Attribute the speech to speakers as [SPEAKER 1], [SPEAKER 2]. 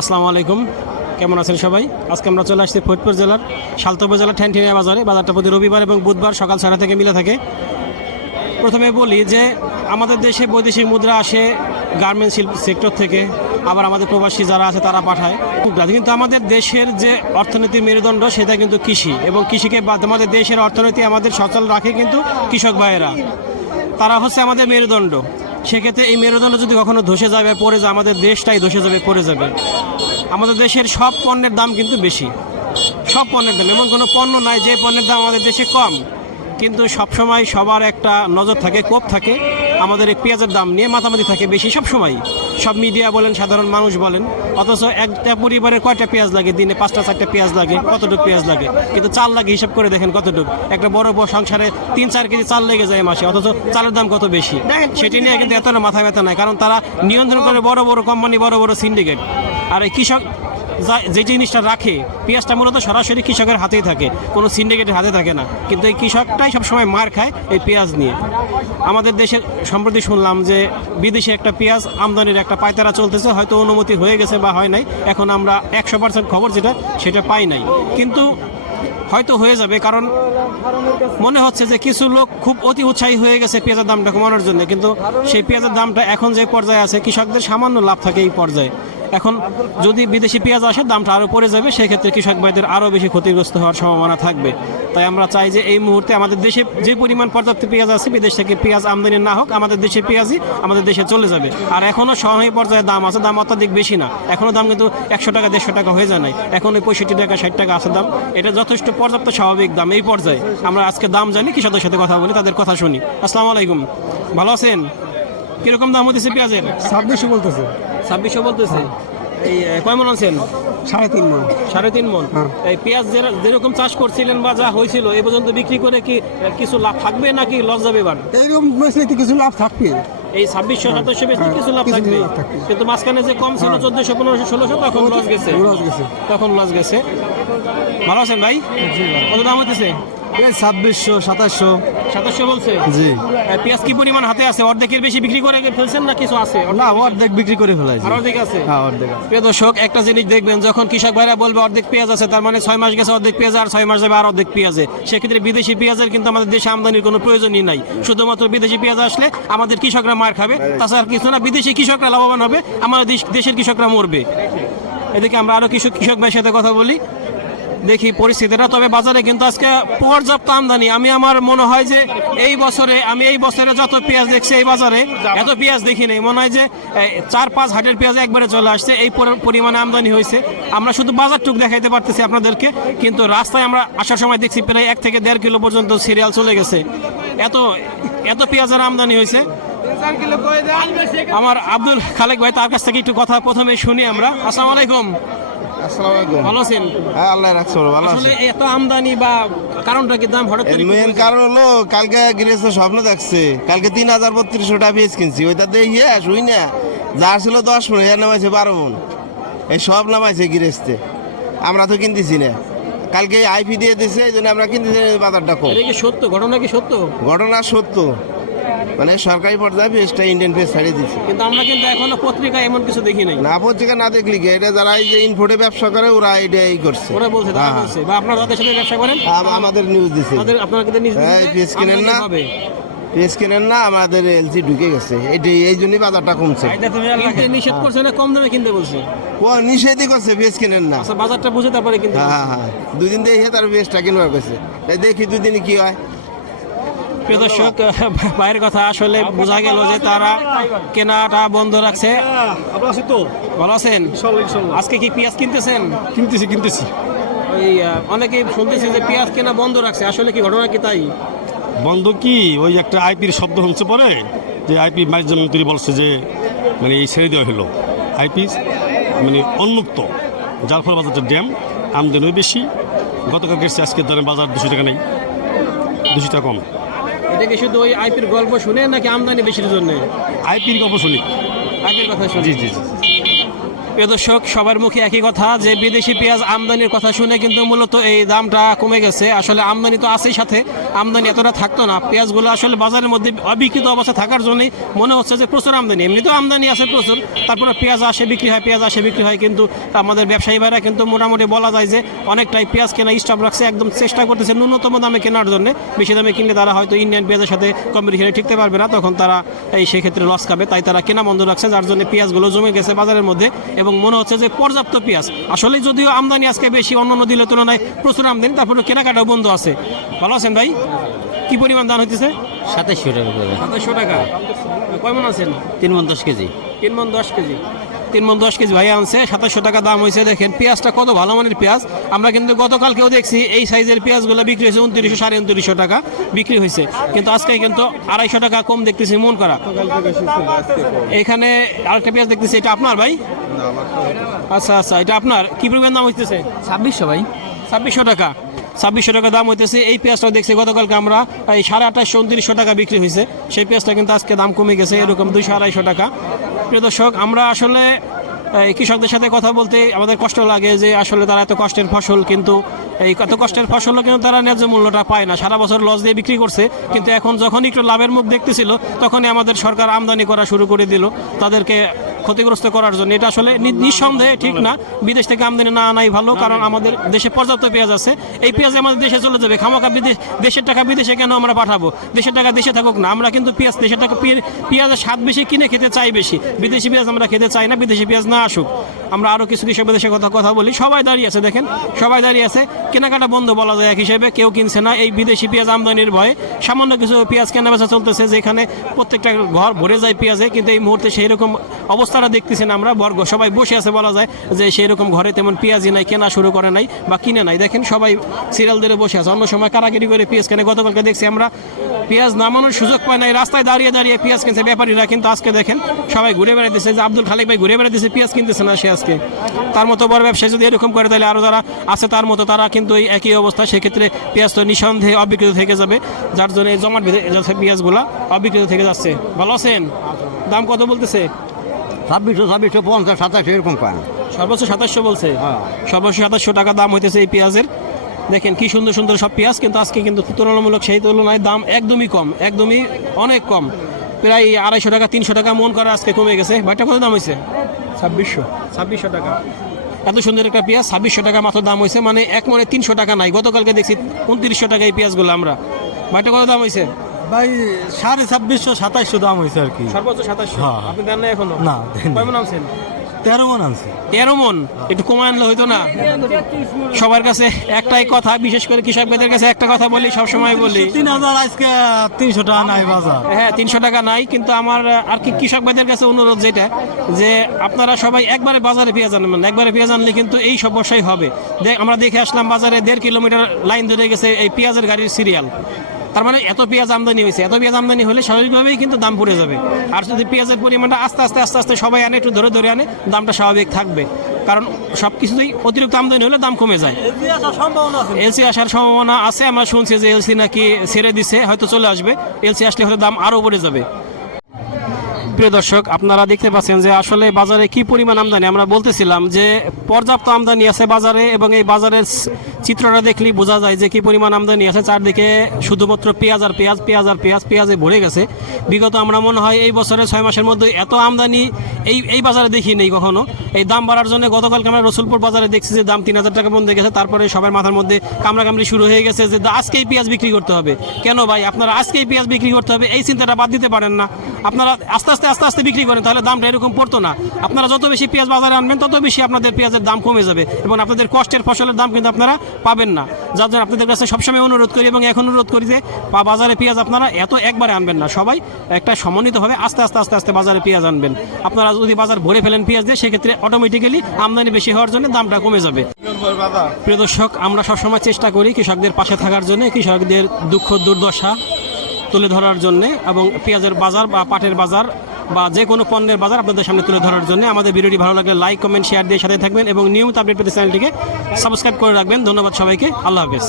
[SPEAKER 1] আসসালামু আলাইকুম। কেমন আছেন সবাই? আজকে আমরা চলে আসছি ফরিদপুর জেলার সালতপুর জেলার ঠ্যানঠিনিয়া বাজারে। বাজারটা প্রতি রবিবার এবং বুধবার সকাল ছটা থেকে মিলে থাকে। প্রথমে বলি যে, আমাদের দেশে বৈদেশিক মুদ্রা আসে গার্মেন্টস শিল্প সেক্টর থেকে, আবার আমাদের প্রবাসী যারা আছে তারা পাঠায়। কিন্তু আমাদের দেশের যে অর্থনীতির মেরুদণ্ড, সেটা কিন্তু কৃষি। এবং কৃষিকে বাদ আমাদের দেশের অর্থনীতি আমাদের সচল রাখে কিন্তু কৃষক ভাইয়েরা। তারা হচ্ছে আমাদের মেরুদণ্ড। সেক্ষেত্রে এই মেরুদণ্ড যদি কখনো ধসে যাবে, পড়ে যায়, আমাদের দেশটাই ধসে যাবে, পড়ে যাবে। আমাদের দেশের সব পণ্যের দাম কিন্তু বেশি। সব পণ্যের দাম, এমন কোনো পণ্য নাই, যে পণ্যের দাম আমাদের দেশে কম। কিন্তু সবসময় সবার একটা নজর থাকে, কোপ থাকে। আমাদের এই পেঁয়াজের দাম নিয়ে মাতামাতি থাকে বেশি সব সময়। সব মিডিয়া বলেন, সাধারণ মানুষ বলেন। অথচ একটা পরিবারের কয়টা পেঁয়াজ লাগে? দিনে পাঁচটা, চারটা পেঁয়াজ লাগে, কতটুকু পেঁয়াজ লাগে? কিন্তু চাল লাগে, হিসাব করে দেখেন কতটুকু। একটা বড় বড় সংসারে তিন, চার কেজি চাল লেগে যায় মাসে, অথচ চালের দাম কত বেশি? সেটি নিয়ে কিন্তু এত না মাথা ব্যথা নাই, কারণ তারা নিয়ন্ত্রণ করে বড় বড় কোম্পানি বড় বড় সিন্ডিকেট আর এই কৃষক যা- জিনিসটা রাখে, পেঁয়াজটা মূলত সরাসরি কৃষকের হাতেই থাকে, কোনো সিন্ডিকেটের হাতে থাকে না। কিন্তু এই কৃষকটাই সবসময় মার খায় এই পেঁয়াজ নিয়ে। আমাদের দেশে সম্প্রতি শুনলাম যে বিদেশে একটা পেঁয়াজ আমদানির একটা পায়তারা চলতেছে, হয়তো অনুমতি হয়ে গেছে বা হয় নাই। এখন আমরা একশো পার্সেন্ট খবর যেটা, সেটা পাই নাই। কিন্তু হয়তো হয়ে যাবে, কারণ মনে হচ্ছে যে কিছু লোক খুব অতি উৎসাহী হয়ে গেছে পেঁয়াজের দামটা কমানোর জন্য। কিন্তু সেই পেঁয়াজের দামটা এখন যে পর্যায়ে আছে, কৃষকদের সামান্য লাভ থাকে এই পর্যায়ে। এখন যদি বিদেশি পেঁয়াজ আসে, দামটা আরও পড়ে যাবে, সেক্ষেত্রে কৃষক ভাইদের আরও বেশি ক্ষতিগ্রস্ত হওয়ার সম্ভাবনা থাকবে। তাই আমরা চাই যে এই মুহূর্তে আমাদের দেশে যে পরিমাণ পর্যাপ্ত পেঁয়াজ আছে, বিদেশ থেকে পেঁয়াজ আমদানি না হোক, আমাদের দেশে পেঁয়াজই আমাদের দেশে চলে যাবে। আর এখনও সহায় পর্যায়ে দাম আছে, দাম অত্যাধিক বেশি না। এখনও দাম কিন্তু একশো টাকা, দেড়শো টাকা হয়ে যায় নাই। এখন ওই পঁয়ষট্টি টাকা, ষাট টাকা আছে দাম। এটা যথেষ্ট পর্যাপ্ত স্বাভাবিক দাম এই পর্যায়ে। আমরা আজকে দাম জানি, কৃষকদের সাথে কথা বলি, তাদের কথা শুনি। আসসালামু আলাইকুম। ভালো আছেন? কীরকম দাম হতেছে পেঁয়াজের?
[SPEAKER 2] ছাব্বিশশো বলতেছে।
[SPEAKER 1] ছাব্বিশশো বলতেছে? এই কয় মন আছেন
[SPEAKER 2] সাড়ে তিন মন।
[SPEAKER 1] সাড়ে তিন মন।
[SPEAKER 2] হ্যাঁ।
[SPEAKER 1] এই পেঁয়াজ যেরকম চাষ করছিলেন বা যা হয়েছিল এই পর্যন্ত বিক্রি করে কি কিছু লাভ থাকবে নাকি লস যাবে এবার?
[SPEAKER 2] এইরকম কিছু লাভ থাকবে।
[SPEAKER 1] এই ছাব্বিশশো সাতাশশো বেশি
[SPEAKER 2] হ্যাঁ,
[SPEAKER 1] কিছু লাভ থাকবে। কিন্তু মাঝখানে যে কম ছিল চোদ্দশো পনেরোশো ষোলোশো তখন লস গেছে।
[SPEAKER 2] লস গেছে।
[SPEAKER 1] তখন লস গেছে। ভালো আছেন ভাই? কত দাম হতেছে
[SPEAKER 2] ছাব্বিশশো সাতাশশো।
[SPEAKER 1] সাতাশশো বলছে?
[SPEAKER 2] জি।
[SPEAKER 1] পেঁয়াজ কি পরিমাণ হাতে আছে? অর্ধেকের বেশি বিক্রি করে ফেলছেন না কিছু আছে?
[SPEAKER 2] না অর্ধেক বিক্রি করে
[SPEAKER 1] আর অর্ধেক আছে?
[SPEAKER 2] হ্যাঁ অর্ধেক আছে।
[SPEAKER 1] প্রিয় দর্শক একটা জিনিস দেখবেন যখন কৃষক ভাইরা বলবে অর্ধেক পেঁয়াজ আছে তার মানে ছয় মাস গেছে অর্ধেক পেঁয়াজ আর ছয় মাস যাবে আর অর্ধেক পেঁয়াজে। সেক্ষেত্রে বিদেশি পেঁয়াজের কিন্তু আমাদের দেশে আমদানির কোনো প্রয়োজনই নাই। শুধুমাত্র বিদেশি পেঁয়াজ আসলে আমাদের কৃষকরা মার খাবে। তাছাড়া কিছু না বিদেশি কৃষকরা লাভবান হবে আমাদের দেশ- দেশের কৃষকরা মরবে। এদিকে আমরা আরও কৃষক কৃষক ভাইয়ের সাথে কথা বলি। দেখি পরিস্থিতিটা, তবে বাজারে কিন্তু আজকে পর্যাপ্ত আমদানি। আমি আমার মনে হয় যে এই বছরে, আমি এই বছরে যত পেঁয়াজ দেখছি এই বাজারে, এত পেঁয়াজ দেখি নাই। মনে হয় যে চার পাঁচ হাটের পেঁয়াজ একবারে চলে আসছে, এই পরিমাণে আমদানি হয়েছে। আমরা শুধু বাজারটুক দেখাইতে পারতেছি আপনাদেরকে, কিন্তু রাস্তায় আমরা আসার সময় দেখছি প্রায় এক থেকে দেড় কিলো পর্যন্ত সিরিয়াল চলে গেছে। এত এত পেঁয়াজের আমদানি হয়েছে। আমার আব্দুল খালেক ভাই, তার কাছ থেকে একটু কথা প্রথমে শুনি আমরা। আসসালামু আলাইকুম।
[SPEAKER 3] আসসালামু আলাইকুম।
[SPEAKER 1] ভালো আছেন?
[SPEAKER 3] হ্যাঁ আল্লাহ রাখছো ভালো
[SPEAKER 1] আসলে এত আমদানি বা কারণটা কি দাম হঠাৎ করে
[SPEAKER 3] মেন কারণ হলো কালকে গিরেছে স্বপ্ন দেখছে। কালকে তিন হাজার বত্রিশশো টাকা পেঁয়াজ কিনছি। শুই না। ছিল দশ মন এর নামাইছে বারো মন। এই সব নামাইছে গিরেজতে আমরা তো কিনতেছি না। কালকে আইপি দিয়ে দিছে এই জন্য আমরা কিনতেছি বাজারটা কম।
[SPEAKER 1] এটা কি সত্য? ঘটনা কি সত্য?
[SPEAKER 3] ঘটনা সত্য। মানে সরকারি পর্যায়ে পেঁয়াজটা ইন্ডিয়ান পেঁয়াজ ছাড়িয়ে দিচ্ছে
[SPEAKER 1] কিন্তু আমরা কিন্তু এখনও পত্রিকা এমন কিছু দেখি নাই।
[SPEAKER 3] না পত্রিকা না দেখলি কি? এটা যারা এই যে ইনফোটে ব্যবসা করে ওরা এটা এই করছে।
[SPEAKER 1] ওরা বলছে তারা
[SPEAKER 3] হ্যাঁ,
[SPEAKER 1] বলছে। বা আপনারা যাদের সাথে ব্যবসা করেন?
[SPEAKER 3] আম- আমাদের নিউজ দিছে।
[SPEAKER 1] তাদের আপনারা কিন্তু নিজে
[SPEAKER 3] হ্যাঁ, এই পেঁয়াজ কিনেন না?
[SPEAKER 1] হবে
[SPEAKER 3] পেঁয়াজ কেনেন না আমাদের এলসি ঢুকে গেছে। এটাই এই জন্যই বাজারটা কমছে।
[SPEAKER 1] কিনতে নিষেধ করছে না কম দামে কিনতে বলছে?
[SPEAKER 3] ও নিষেধই করছে পেঁয়াজ কেনেন না।
[SPEAKER 1] আচ্ছা বাজারটা বুঝে তারপরে কিনতে
[SPEAKER 3] হ্যাঁ হ্যাঁ হ্যাঁ। দুদিন দেখে তার পেঁয়াজটা কিনবার করছে তাই দেখি দুদিন কি হয়।
[SPEAKER 1] প্রিয় দর্শক বাইরের কথা আসলে বোঝা গেল যে তারা কেনাটা বন্ধ রাখছে। ভালো আছেন? আজকে কি পেঁয়াজ কিনতেছেন?
[SPEAKER 2] কিনতেছি কিনতেছি।
[SPEAKER 1] ওই অনেকেই শুনতেছি যে পেঁয়াজ কেনা বন্ধ রাখছে। আসলে কি ঘটনা কি তাই?
[SPEAKER 4] বন্ধ কি? ওই একটা আইপির শব্দ হচ্ছে পরে? যে আইপি বাণিজ্য মন্ত্রী বলছে যে মানে এই ছেড়ে দেওয়া হলো। আইপি মানে উন্মুক্ত। যার ফলে বাজারটা ড্যাম আমদানিও বেশি। গতকাল গেছে আজকে ধরেন বাজার দুশো টাকা নেই। দুশো টাকা কম।
[SPEAKER 1] এটা কি শুধু ওই আইপির গল্প শুনে নাকি আমদানি বেশির জন্য?
[SPEAKER 4] আইপির গল্প শুনি।
[SPEAKER 1] আইপির কথা শুনি
[SPEAKER 4] জি জি জি।
[SPEAKER 1] প্রিয় দর্শক, সবার মুখে একই কথা, যে বিদেশি পেঁয়াজ আমদানির কথা শুনে কিন্তু মূলত এই দামটা কমে গেছে। আসলে আমদানি তো আছেই সাথে, আমদানি এতটা থাকতো না। পেঁয়াজগুলো আসলে বাজারের মধ্যে অবিকৃত অবস্থা থাকার জন্যই মনে হচ্ছে যে প্রচুর আমদানি। এমনিতেও আমদানি আছে প্রচুর তারপরে পেঁয়াজ আসে, বিক্রি হয়, পেঁয়াজ আসে, বিক্রি হয়, কিন্তু আমাদের ব্যবসায়ী ভাইরা কিন্তু মোটামুটি বলা যায় যে অনেকটাই পেঁয়াজ কেনা স্টক রাখছে, একদম চেষ্টা করতেছে ন্যূনতম দামে কেনার জন্য। বেশি দামে কিনলে তারা হয়তো ইন্ডিয়ান পেঁয়াজের সাথে কম্পিটিশনে ঠিকতে পারবে না, তখন তারা এই সেক্ষেত্রে লস খাবে। তাই তারা কেনা বন্ধ রাখছে, যার জন্য পেঁয়াজগুলো জমে গেছে বাজারের মধ্যে। এবং মনে হচ্ছে যে পর্যাপ্ত পেঁয়াজ। আসলে যদিও আমদানি আজকে বেশি অন্যান্য দিলের তুলনায় প্রচুর আমদানি তারপরে কেনাকাটাও বন্ধ আছে। ভালো আছেন ভাই? কি পরিমাণ দাম হইতেছে?
[SPEAKER 2] সাতাশশো টাকা
[SPEAKER 1] সাতাশশো টাকা। কেমন আছেন?
[SPEAKER 2] তিন মন দশ কেজি।
[SPEAKER 1] তিন মন দশ কেজি। তিন মন দশ কেজি ভাই আনছে সাতাশশো টাকা দাম হয়েছে দেখেন পেঁয়াজটা কত ভালো মানের পেঁয়াজ। আমরা কিন্তু গতকালকেও দেখছি এই সাইজের পেঁয়াজগুলো বিক্রি হয়েছে উনত্রিশশো সাড়ে উনত্রিশশো টাকা বিক্রি হয়েছে। কিন্তু আজকে কিন্তু আড়াইশো টাকা কম দেখতেছি মন করা এখানে আরেকটা পেঁয়াজ দেখতেছি এটা আপনার ভাই? আচ্ছা আচ্ছা এটা আপনার কি পরিমাণ দাম হইতেছে?
[SPEAKER 2] ছাব্বিশশো ভাই।
[SPEAKER 1] ছাব্বিশশো টাকা। ছাব্বিশশো টাকা দাম হইতেছে। এই পেঁয়াজটাও দেখছি গতকালকে আমরা এই সাড়ে আঠাশশো উনত্রিশশো টাকা বিক্রি হয়েছে সেই পেঁয়াজটা কিন্তু আজকে দাম কমে গেছে এরকম দুইশো আড়াইশো টাকা। প্রিয় দর্শক আমরা আসলে কৃষকদের সাথে কথা বলতে আমাদের কষ্ট লাগে যে আসলে তারা এত কষ্টের ফসল কিন্তু এই এত কষ্টের ফসলও কিন্তু তারা ন্যায্য মূল্যটা পায় না। সারা বছর লস দিয়ে বিক্রি করছে কিন্তু এখন যখন একটু লাভের মুখ দেখতেছিল তখনই আমাদের সরকার আমদানি করা শুরু করে দিল। তাদেরকে ক্ষতিগ্রস্ত করার জন্য। এটা আসলে নিঃসন্দেহে ঠিক না। বিদেশ থেকে আমদানি না আনাই ভালো, কারণ আমাদের দেশে পর্যাপ্ত পেঁয়াজ আছে। এই পেঁয়াজ আমাদের দেশে চলে যাবে। খামাকা বিদেশ দেশের টাকা বিদেশে কেন আমরা পাঠাবো? দেশের টাকা দেশে থাকুক না। আমরা কিন্তু পেঁয়াজ দেশের টাকা পেঁয়াজ- পেঁয়াজের স্বাদ বেশি, কিনে খেতে চাই বেশি। বিদেশি পেঁয়াজ আমরা খেতে চাই না, বিদেশি পেঁয়াজ না আসুক। আমরা আরও কিছু কৃষকদের দেশের কথা কথা বলি। সবাই দাঁড়িয়ে আছে, দেখেন। সবাই দাঁড়িয়ে আছে। কেনাকাটা বন্ধ বলা যায় এক হিসেবে, কেউ কিনছে না। এই বিদেশি পেঁয়াজ আমদানির ভয়ে সামান্য কিছু পেঁয়াজ কেনা বেচা চলতেছে, যেখানে প্রত্যেকটা ঘর ভরে যায় পেঁয়াজে, কিন্তু এই মুহূর্তে সেই রকম অবস্থাটা দেখতেছি না আমরা। বর্গ সবাই বসে আছে বলা যায় যে সেই রকম ঘরে তেমন পেঁয়াজই নাই, কেনা শুরু করে নাই বা কিনে নাই। দেখেন সবাই সিরিয়াল ধরে বসে আছে। অন্য সময় কারাগিরি করে পেঁয়াজ কেনে। গতকালকে দেখছি আমরা পেঁয়াজ নামানোর সুযোগ পায় নাই রাস্তায় দাঁড়িয়ে দাঁড়িয়ে পেঁয়াজ কিনছে ব্যাপারীরা। কিন্তু আজকে দেখেন সবাই ঘুরে বেড়াইতেছে। যে আব্দুল খালিক ভাই ঘুরে বেড়াইতেছে পেঁয়াজ কিনতেছে না সে আজকে। তার মতো বড় ব্যবসায়ী যদি এরকম করে তাহলে আরও যারা আছে তার মতো তারা কিন্তু এই একই অবস্থা। সেক্ষেত্রে পেঁয়াজ তো নিঃসন্দেহে অবিকৃত থেকে যাবে যার জন্য এই জমাট যাচ্ছে পেঁয়াজগুলা অবিকৃত থেকে যাচ্ছে। ভালো আছেন? দাম কত বলতেছে?
[SPEAKER 2] ছাব্বিশশো ছাব্বিশশো পঞ্চাশ সাতাশশো এরকম পায়।
[SPEAKER 1] সর্বোচ্চ সাতাশশো বলছে। সর্বোচ্চ সাতাশশো টাকা দাম হইতেছে এই পেঁয়াজের। দেখেন কি সুন্দর সুন্দর সব পেঁয়াজ কিন্তু আজকে কিন্তু তুলনামূলক সেই তুলনায় দাম একদমই কম একদমই অনেক কম। প্রায় আড়াইশো টাকা তিনশো টাকা মন করা আজকে কমে গেছে। ভাইটা কত দাম হয়েছে?
[SPEAKER 2] ছাব্বিশশো।
[SPEAKER 1] ছাব্বিশশো টাকা। এত সুন্দর একটা পেঁয়াজ ছাব্বিশশো টাকা মাত্র দাম হয়েছে। মানে এক মনে তিনশো টাকা নাই। গতকালকে দেখছি উনত্রিশশো টাকা এই পেঁয়াজগুলো আমরা। ভাইটা কত দাম হয়েছে?
[SPEAKER 2] ভাই সাড়ে ছাব্বিশশো সাতাশশো দাম হয়েছে আর কি।
[SPEAKER 1] সর্বোচ্চ সাতাশশো
[SPEAKER 2] হ্যাঁ।
[SPEAKER 1] আপনি দেন না এখনও?
[SPEAKER 2] না,
[SPEAKER 1] কয়
[SPEAKER 2] তেরো মন আনছে।
[SPEAKER 1] তেরো মন? একটু কমায় আনলে হইতো না? সবার কাছে একটাই কথা বিশেষ করে কৃষকদের কাছে একটা কথা বলি সবসময় বলি।
[SPEAKER 2] তিন হাজার আজকে তিনশো টাকা নাই বাজার।
[SPEAKER 1] হ্যাঁ তিনশো টাকা নাই কিন্তু আমার আর কি কৃষক ভাইদের কাছে অনুরোধ যেটা যে আপনারা সবাই একবারে বাজারে পেঁয়াজ আনবেন একবারে পেঁয়াজ আনলে কিন্তু এই সমস্যাই হবে। আমরা দেখে আসলাম বাজারে দেড় কিলোমিটার লাইন ধরে গেছে এই পেঁয়াজের গাড়ির সিরিয়াল। তার মানে এত পেঁয়াজ আমদানি হয়েছে। এত পেঁয়াজ আমদানি হলে স্বাভাবিকভাবেই কিন্তু দাম পড়ে যাবে। আর যদি পেঁয়াজের পরিমাণটা আস্তে আস্তে আস্তে আস্তে সবাই আনে একটু ধরে ধরে আনে দামটা স্বাভাবিক থাকবে। কারণ সব কিছুতেই অতিরিক্ত আমদানি হলে দাম কমে যায়। এলসি আসার সম্ভাবনা আছে। আমরা শুনছি যে এলসি নাকি ছেড়ে দিছে হয়তো চলে আসবে। এলসি আসলে হয়তো দাম আরও বেড়ে যাবে। প্রিয় দর্শক আপনারা দেখতে পাচ্ছেন যে আসলে বাজারে কি পরিমাণ আমদানি? আমরা বলতেছিলাম যে পর্যাপ্ত আমদানি আছে বাজারে এবং এই বাজারের চিত্রটা দেখলেই বোঝা যায় যে কি পরিমাণ আমদানি আছে। চারদিকে শুধুমাত্র পেঁয়াজ আর পেঁয়াজ পেঁয়াজ আর পেঁয়াজ, পেঁয়াজে ভরে গেছে। বিগত আমরা মনে হয় এই বছরে ছয় মাসের মধ্যে এত আমদানি এই এই বাজারে দেখি নেই কখনো। এই দাম বাড়ার জন্য গতকালকে আমরা রসুলপুর বাজারে দেখছি যে দাম তিন হাজার টাকা বন্ধ গেছে। তারপরে সবার মাথার মধ্যে কামড়াকামড়ি শুরু হয়ে গেছে যে আজকেই পেঁয়াজ বিক্রি করতে হবে। কেন ভাই? আপনারা আজকেই পেঁয়াজ বিক্রি করতে হবে, এই চিন্তাটা বাদ দিতে পারেন না। আপনারা আস্তে আস্তে আস্তে আস্তে বিক্রি করেন, তাহলে দামটা এরকম পড়তো না। আপনারা যত বেশি পেঁয়াজ বাজারে আনবেন, তত বেশি আপনাদের পেঁয়াজের দাম কমে যাবে। এবং আপনাদের কষ্টের ফসলের দাম কিন্তু আপনারা পাবেন না। যার জন্য আপনাদের কাছে সবসময় অনুরোধ করি এবং এখন অনুরোধ করি যে বাজারে পেঁয়াজ আপনারা এত একবারে আনবেন না। সবাই একটা সমন্বিতভাবে আস্তে আস্তে আস্তে আস্তে বাজারে পেঁয়াজ আনবেন। আপনারা যদি বাজার ভরে ফেলেন পেঁয়াজ দিয়ে, সেক্ষেত্রে অটোমেটিক্যালি আমদানি বেশি হওয়ার জন্য দামটা কমে যাবে। প্রিয় দর্শক, আমরা সবসময় চেষ্টা করি কৃষকদের পাশে থাকার জন্য, কৃষকদের দুঃখ, দুর্দশা তুলে ধরার জন্য এবং পেঁয়াজের বাজার বা পাটের বাজার বা যে কোনো পণ্যের বাজার আপনাদের সামনে তুলে ধরার জন্য আমাদের ভিডিওটি ভালো লাগলে লাইক কমেন্ট শেয়ার দিয়ে সাথে থাকবেন এবং নিয়মিত আপডেট পেতে চ্যানেলটিকে সাবস্ক্রাইব করে রাখবেন। ধন্যবাদ সবাইকে। আল্লাহ হাফেজ।